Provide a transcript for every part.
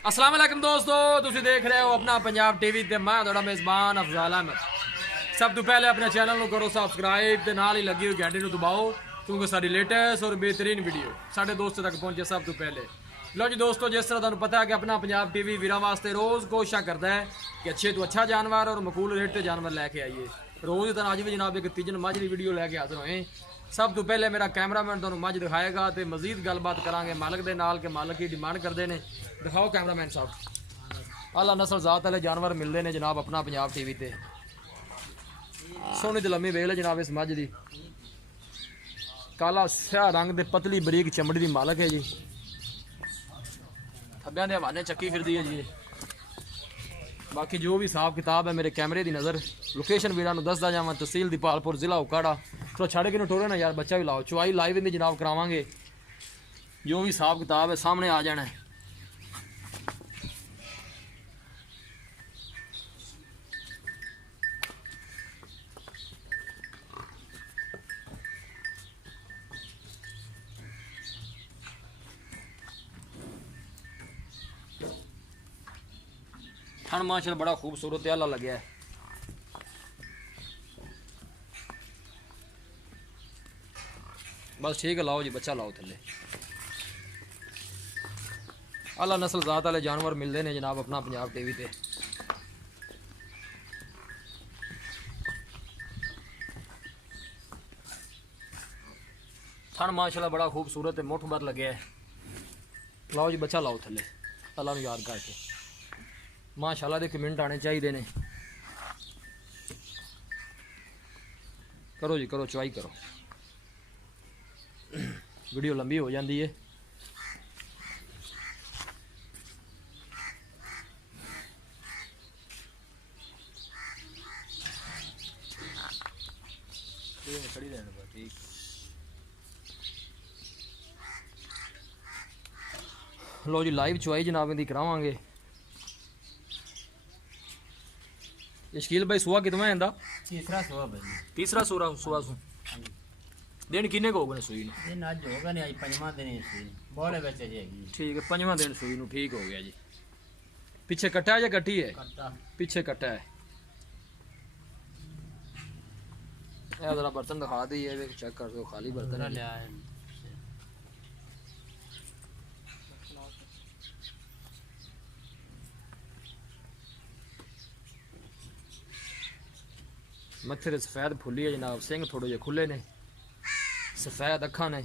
अस्सलाम वालेकुम दोस्तों, तुसी देख रहे हो अपना पंजाब टीवी ते मैं थोड़ा मेज़बान अफजाल अहमद। सब तो पहले अपने चैनल को करो सब्सक्राइब ते नाल ही लगी हुई घंटी को दबाओ क्योंकि सारी लेटेस्ट और बेहतरीन वीडियो साढ़े दोस्तों तक पहुंचे सब तो पहले। लो जी दोस्तों, जिस तरह तुहानू पता है कि अपना पंजाब टीवी वीर वास्ते रोज़ कोशिश करता है कि अच्छे तो अच्छा जानवर और मकूल रेट ते जानवर लैके आइए। रोज़ ही तरह अज भी जनाब एक तीजन मझ की वीडियो लैके हाजिर होए। सब तो पहले मेरा कैमरामैन तुहानू मझ दिखाएगा तो मजीद गलबात करांगे मालक के नाल के मालक की डिमांड करते हैं। दिखाओ कैमरामैन साहब। आला नस्ल जात वाले जानवर मिलते हैं जनाब अपना पंजाब टीवी ते। सोहनी ते लम्मी वेल है जनाब इस मझ की। काला स्याह रंग दे पतली बरीक चमड़ी की मालक है जी। थब्बियां दे हवाने चक्की फिरदी है जी। बाकी जो भी हिसाब किताब है मेरे कैमरे की नज़र लोकेशन वीरां नूं दसदा जावां। तहसील दीपालपुर जिला उकाड़ा। तो छड़ के टोरे ना यार, बच्चा भी लाओ। चुवाई लाइव इंदी जनाब करावांगे। जो भी हिसाब किताब है सामने आ जाना है। थन माशाल्लाह बड़ा खूबसूरत आला लगे है। बस ठीक है, लाओ जी बच्चा लाओ थले। आला नस्ल जात वाले जानवर मिलते हैं जनाब अपना पंजाब टीवी पे। थन माशाल्लाह बड़ा खूबसूरत है, मुठ भर लगे है। लाओ जी बच्चा लाओ थले अल्लाह नूं याद करके। माशाल्लाह दे कमेंट आने चाहिए ने। करो जी करो, चुवाई करो। वीडियो लंबी हो जाती है। लो जी लाइव चुवाई जनाब इनकी करावांगे। शकील भाई सुहा कितना है इंदा? तीसरा सुहा भाई। तीसरा सुहा सुहा सु दिन किन्ने को हो गए सुई नूं? दिन अज होगा नहीं, अज पंजवां दिन है सुई बोले बच्चे जी। ठीक है, पंजवां दिन सुई नूं ठीक हो गया जी। पीछे कट्टा है या कट्टी है? कट्टा पीछे कट्टा है। ये जरा बर्तन दिखा दी है, चेक कर दो खाली बर्तन है। लिया है। मत्थे सफेद फुली है जनाब, सिंह थोड़े जे खुले ने, सफेद अखा ने।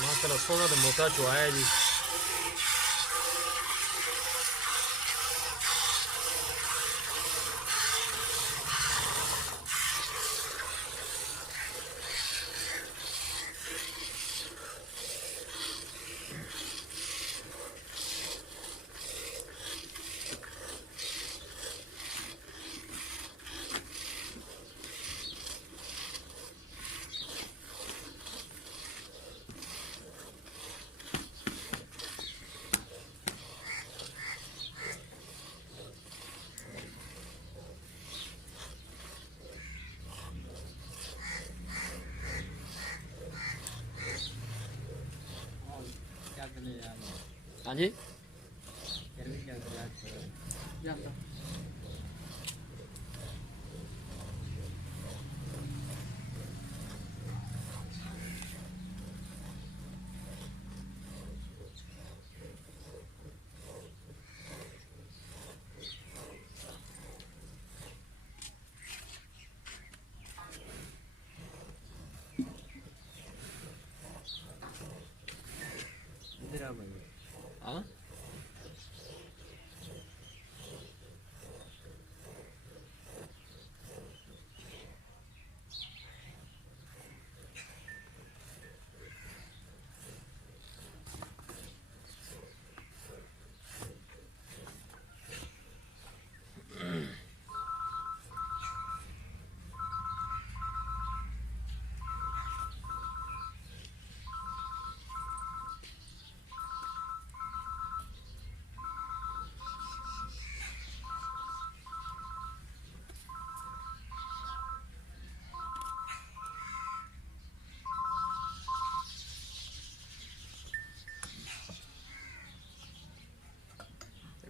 माशाल्लाह सोना तो मोटा चुआया है जी। हाँ जी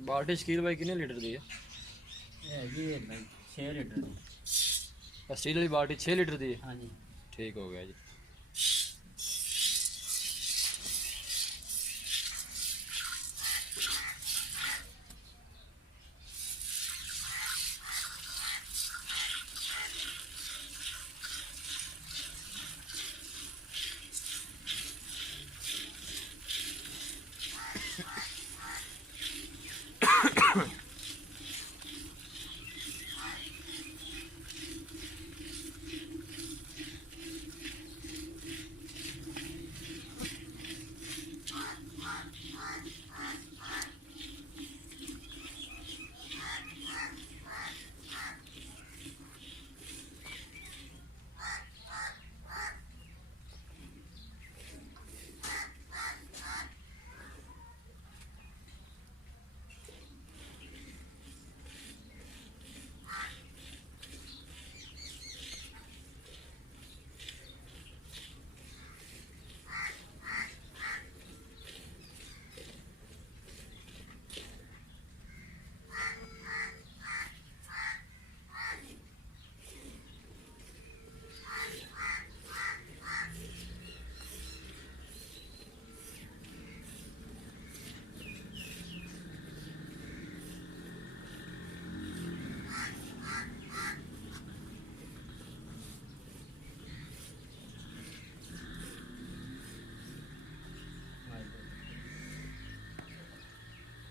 ਬਾਲਟੀ ਸ਼ਕੀਲ ਬਾਈ ਕਿੰਨੇ ਲੀਟਰ ਦੀ ਹੈ? ਇਹ ਹੈਗੀ ਹੈ ਭਾਈ 6 ਲੀਟਰ ਦੀ। ਸਟੀਲ ਵਾਲੀ ਬਾਲਟੀ 6 ਲੀਟਰ ਦੀ ਹੈ। ਹਾਂਜੀ। ਠੀਕ ਹੋ ਗਿਆ ਜੀ।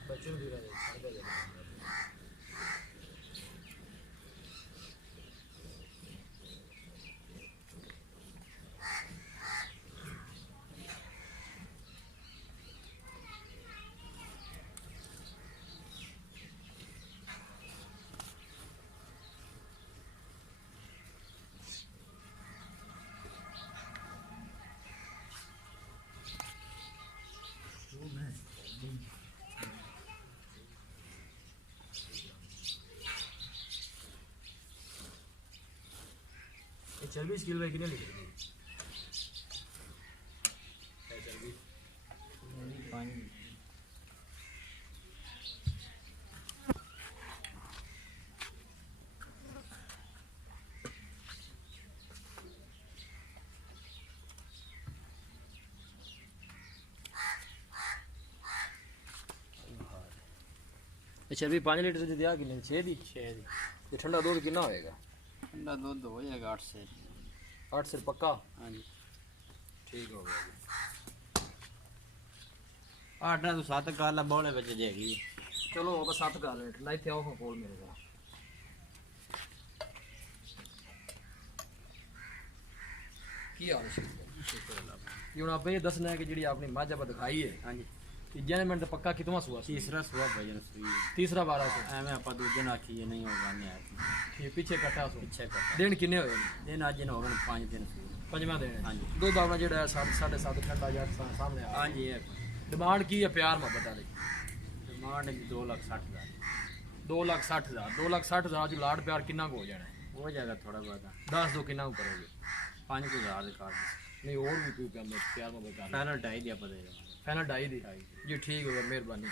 बच्चों भी चर्बी स्किल भाई कितने लीटर की? चर्बी 5 चर्बी 5 लीटर ਦੀ ਦਿਆ ਕਿੰਨੇ 6 ਦੀ? 6 ਦੀ। ਤੇ ਠੰਡਾ ਦੁੱਧ ਕਿੰਨਾ ਹੋਏਗਾ? ਠੰਡਾ ਦੁੱਧ ਹੋ ਜਾਏਗਾ 8 ਸੇ। 8 ਸਿਰ ਪੱਕਾ? ਹਾਂਜੀ। ਠੀਕ ਹੋ ਗਿਆ ਜੀ। ਆਟਾ ਤੋਂ 7 ਕਾਲਾ ਬੋਲੇ ਵਿੱਚ ਜੇਗੀ। ਚਲੋ ਆਪਾਂ 7 ਕਰ ਲੈ ਠੰਡਾ ਇੱਥੇ ਆਓ ਕੋਲ ਮੇਰੇ ਦਾ। ਕੀ ਹਾਲ ਹੈ? ਸ਼ੁਕਰ ਅੱਲਾਹ। ਹੁਣ ਆਪਾਂ ਇਹ ਦੱਸਣਾ ਹੈ ਕਿ ਜਿਹੜੀ ਆਪਣੀ ਮੱਝ ਆਪਾਂ ਦਿਖਾਈ ਹੈ ਹਾਂਜੀ। ਤੀਜੇ ਮਿੰਟ ਪੱਕਾ ਕਿਤਵਾ ਸੂਆ ਸੀ? ਤੀਸਰਾ ਸੁਆ ਭਜਨ ਸੂਈ। ਤੀਸਰਾ 1200। ਐਵੇਂ ਆਪਾਂ ਦੂਜੇ ਨਾਲ ਆਖੀਏ ਨਹੀਂ ਹੋਗਾ ਨਹੀਂ ਠੀਕ ਪਿੱਛੇ ਕੱਟਾ ਸੋ। ਪਿੱਛੇ ਕਰ ਦਿਨ ਕਿੰਨੇ ਹੋਏ ਨੇ? ਦਿਨ ਅੱਜ ਹੋ ਗਏ 5 ਦਿਨ ਸੂਈ। ਪੰਜਵਾਂ ਦਿਨ ਹੈ। ਹਾਂਜੀ। ਦੁੱਧ ਆਪਣਾ ਜਿਹੜਾ 7.5 ਠੰਡਾ ਜਾਂ ਸਾਹਮਣੇ ਆ। ਹਾਂਜੀ। ਇਹ ਡਿਮਾਂਡ ਕੀ ਹੈ ਪਿਆਰ ਮੁਹੱਬਤ ਵਾਲੀ? ਡਿਮਾਂਡ 2,60,000। 2,60,000। 2,60,000 ਚ ਲਾੜ ਪਿਆਰ ਕਿੰਨਾ ਕੁ ਹੋ ਜਾਣਾ ਹੈ? ਹੋ ਜਾਏਗਾ ਥੋੜਾ ਬਹੁਤਾ। ਦੱਸ ਦੋ ਕਿੰਨਾ ਕੁ ਕਰੋਗੇ? 5,000 ਦੇ ਕਾਰਡ। ਨਹੀਂ ਹੋਰ ਵੀ ਕੋਈ ਕੰਮ ਹੈ ਪਿਆਰ ਮੁਹੱਬਤ ਕਰਨਾ? ਫਾਈਨਲ 2.5 ਦੀ ਆਪਾਂ ਦੇ ਦੇਵਾਂਗੇ। ਫਾਈਨਲ 2.5 ਦੀ ਜੀ। ਠੀਕ ਹੋ ਗਿਆ, ਮਿਹਰਬਾਨੀ।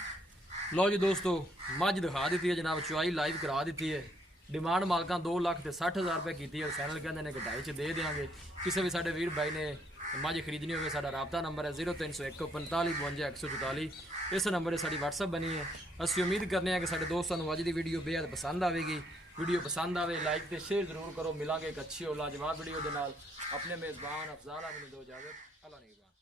ਲਓ ਜੀ ਦੋਸਤੋ, ਮੱਝ ਦਿਖਾ ਦਿੱਤੀ ਹੈ ਜਨਾਬ, ਚੁਆਈ ਲਾਈਵ ਕਰਾ ਦਿੱਤੀ ਹੈ। ਡਿਮਾਂਡ ਮਾਲਕਾਂ 2,60,000 ਰੁਪਏ ਕੀਤੀ ਹੈ। ਫਾਈਨਲ ਕਹਿੰਦੇ ਨੇ ਕਿ 2.5 ਚ ਦੇ ਦੇਵਾਂਗੇ। ਕਿਸੇ ਵੀ ਸਾਡੇ ਵੀਰ ਬਾਈ ਨੇ ਮੱਝ ਖਰੀਦਣੀ ਹੋਵੇ ਸਾਡਾ ਰਾਬਤਾ ਨੰਬਰ ਹੈ 0301 45 52 144। ਇਸ ਨੰਬਰ 'ਤੇ ਸਾਡੀ WhatsApp ਬਣੀ ਹੈ। ਅਸੀਂ ਉਮੀਦ ਕਰਨੇ ਹਾਂ ਕਿ ਸਾਡੇ ਦੋਸਤਾਂ ਨੂੰ ਅੱਜ ਦੀ ਵੀਡੀਓ ਬੇहद ਪਸੰਦ ਆਵੇਗੀ। ਵੀਡੀਓ ਪਸੰਦ ਆਵੇ ਲਾਈਕ ਤੇ ਸ਼ੇਅਰ ਜ਼ਰੂਰ ਕਰੋ। ਮਿਲਾਂਗੇ ਇੱਕ ਅੱਛੀ ਔਰ ਲਾਜਵਾਬ ਵੀਡੀਓ ਦੇ ਨਾਲ। ਆਪਣੇ ਮੇਜ਼ਬਾਨ ਅਫਜ਼ਾਲ ਅਹਿਮਦ ਨੂੰ ਦਿਓ ਇਜਾਜ਼ਤ। ਅੱਲਾ ਨਿਗਹਿਬਾਨ।